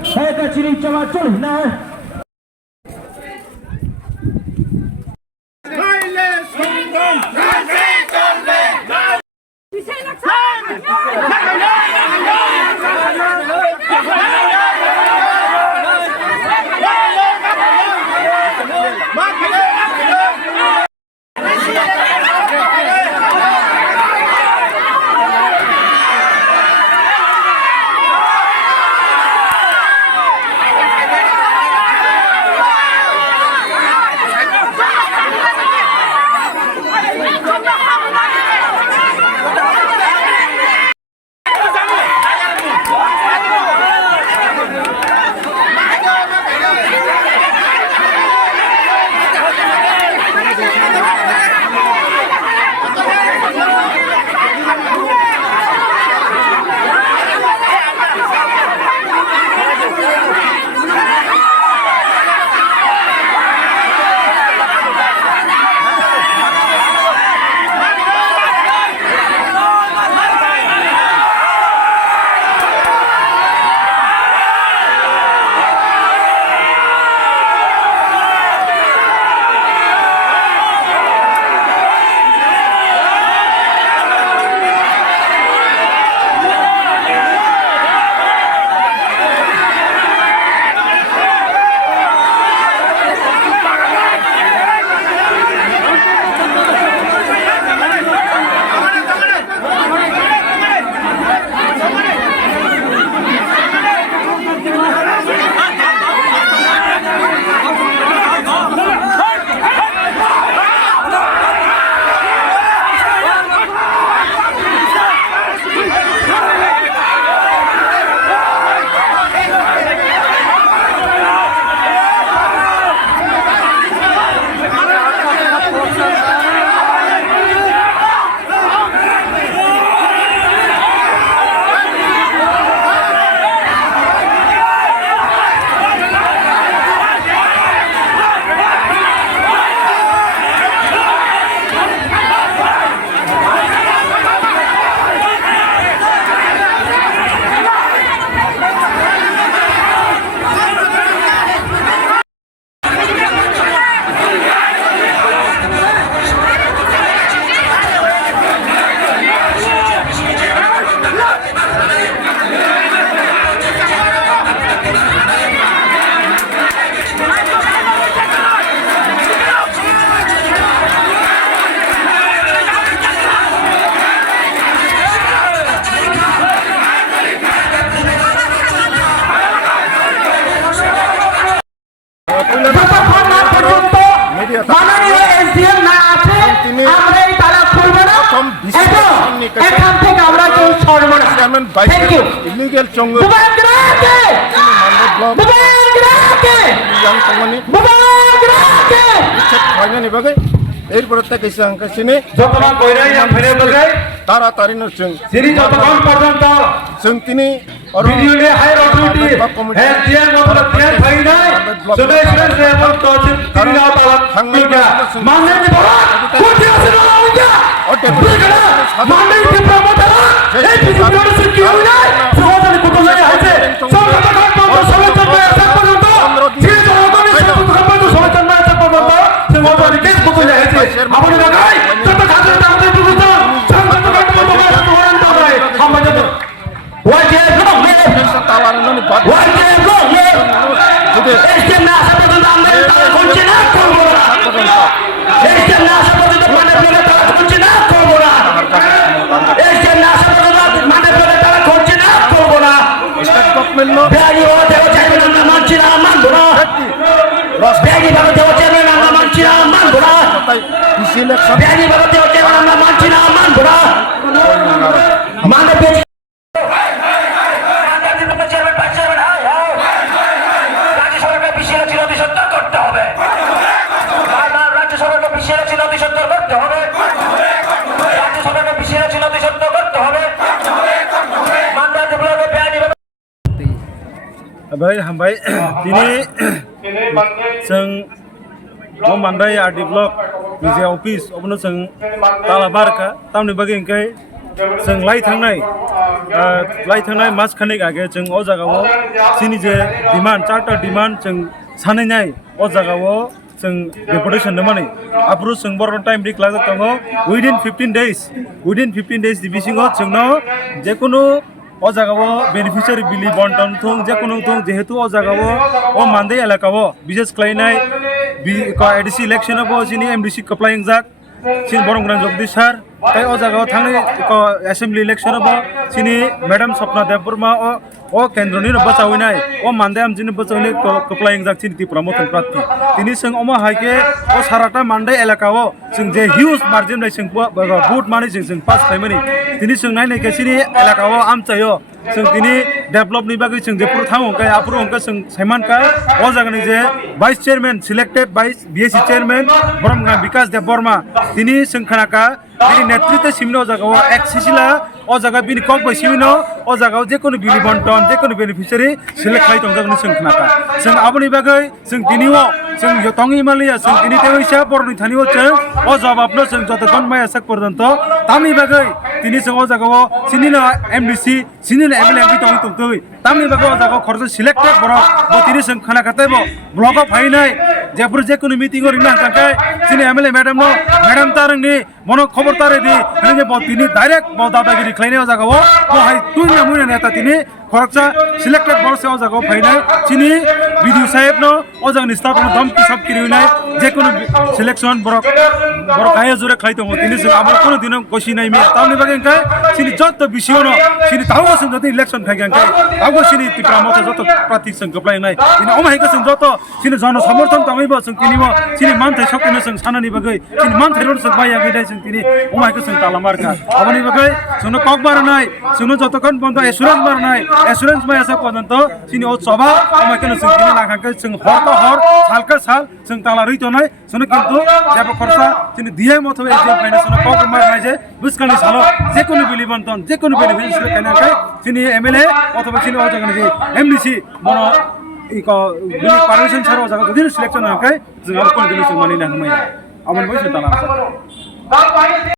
Hei ciri cuma curi nah. Illegal Chongo এরপর থেকে সংকশনে যতক্ষণ কইরা ইয়াম ফেরে বলগাই তাড়াতাড়ি নসং সিরি যতক্ষণ পর্যন্ত সংতিনি ভিডিওলে হায়ার অথরিটি হ্যাঁ টিয়ার মতলব টিয়ার ভাই নাই সবেশন সে এবং তহসিল তিনা তালাক হাঙ্গা মানে নি বড় কোটি আছে না ওইটা মানে কি প্রমোটার এই ভিডিওর সে কি হই নাই সমাজের কত জায়গা আছে যতক্ষণ পর্যন্ত সমাজের মেসেজ পর্যন্ত সিরি যতক্ষণ পর্যন্ত সমাজের মেসেজ পর্যন্ত সে মজার কেস কত জায়গা আছে আপনি লাগাই যত খাজনা আমাদের প্রভুত্ব যতক্ষণ পর্যন্ত ওয়ারেন্ট হয় আমরা যত ওয়াজে Baik, hambai ini seng mandai ardi blok bisa office, obono seng talabar ka, tamni bagi engkai जों लाइ थांनाय मास खानेक आगे जों अ जागायाव जोंनि जे डिमान्ड चार्टार डिमान्ड जों सानैनाय अ जागायाव जों डेपुटेसन माने आप्रुव जों बर टाइम रिक लागत दङ उइदिन 15 days नि बिसिङाव जोंनो जेकुनु अ जागायाव बेनिफिशियारि बिलि बन्टन थं जेकुनु थं जेहेतु अ जागायाव अ मानदे एलाकायाव बिजेस क्लाइनाय एडिसि इलेक्शनाव जोंनि एमडिसि कप्लाइं जाक सिन बरंग्रां जगदीश सार ताई अ जागायाव थांनाय एसेम्बली इलेक्शनाव सिनि मैडम सपना देबबर्मा अ केन्द्रनि बचावनाय अ मानदे आमजिनि बचावनाय कप्लाइं जाक सिनि त्रिपुरा मतन प्रार्थी तिनि जों अमा हाइके अ साराटा मानदे एलाकायाव जों जे हिउज मार्जिन जों भोट माने जों पास खालामनि तिनि जों नायनायके सिनि एलाकायाव आमचायो जों दिनै डेभलपनि बागै जों जेफोर थांबाय आफोर अंका जों साइमानका अ जागानि जे vice chairman selected vice BSC chairman Brahma Vikas Dev Barma दिनै जों खोनाका दिनै नेतृत्व सिमनो जागाव एक्सिसिला अ जागा बिनि कक बाय सिमनो अ जागाव जेकुनु बिलि बन्टन जेकुनु बेनिफिशियारि सिलेक्ट खालाय दं जागनि जों खोनाका जों आबनि बागै जों दिनैओ जों यतंगि मालिया जों दिनै तेवैसा बरनि थानिओ जों अ जवाबनो जों जतगन माया सक पर्यन्त तामनि बागै दिनै जों अ जागाव सिनिनो एमडीसी सिनिनो एमएलए बितंगि तामनि बागै अ जागाव खरज सिलेक्टेड बरक दिनै जों खोनाकातायबो ब्लकआव फायनाय जेफोर जेकुनु मिटिं ओरैनो हांखाय सिनि एमएलए मैडम तारंनि मनो खबर तारेदि नोंनि बतिनि डाइरेक्ट दादागिरि खालायनाय जागाव बहाय तुइना मुइना नेता तिनि खरकसा सिलेक्टेड बरसे अ जागाव फायनाय सिनि भिडिअ साहेबनो अ जागनि स्टाफनो धमकी सबकी होनाय जेकुनु सिलेक्शन बरक गाय जुरे खाय दङ तिनि जों आबर कोनो दिन गसिनाय मे तावनि बागै ओंखाय सिनि जत बिसियोनो सिनि तावो जों जति इलेक्शन खायगा ओंखाय तावो सिनि त्रिपुरा मत जत प्रार्थी जों गप्लायनाय तिनि अमायखो जों जत सिनि जन समर्थन तङैबो जों तिनिबो सिनि मानथाय सकिनो जों सानानि बागै सिनि मानथायरो जों बाया गैदाय जों तिनि अमायखो जों तालामारका आबनि बागै जोंनो कक बारनाय जोंनो जतकन बन्द एसुरेन्स बारनाय एसुरेन्स माया सा पर्यन्त सिनि अ सभा अमायखो जों तिनि लाखाखै जों हरको हर सालका साल जों ताला रैतनाय जोंनो किन्तु जेबो खरसा सिनि दिए मथो एजे फाइनान्सनो कक मारनाय जे बुसकानि सालो जेकुनु बिलि बन्टन जेकुनु बेनिफिट खायनाय सिनि एमएलए अथवा सिनि अ जागनि जे एमडीसी बनो इको बिलि पारमिशन सारो जागा जुदि सिलेक्शन हांखाय जों आरो कोन दिन जों मानिना होमाया आमन बै जों ताला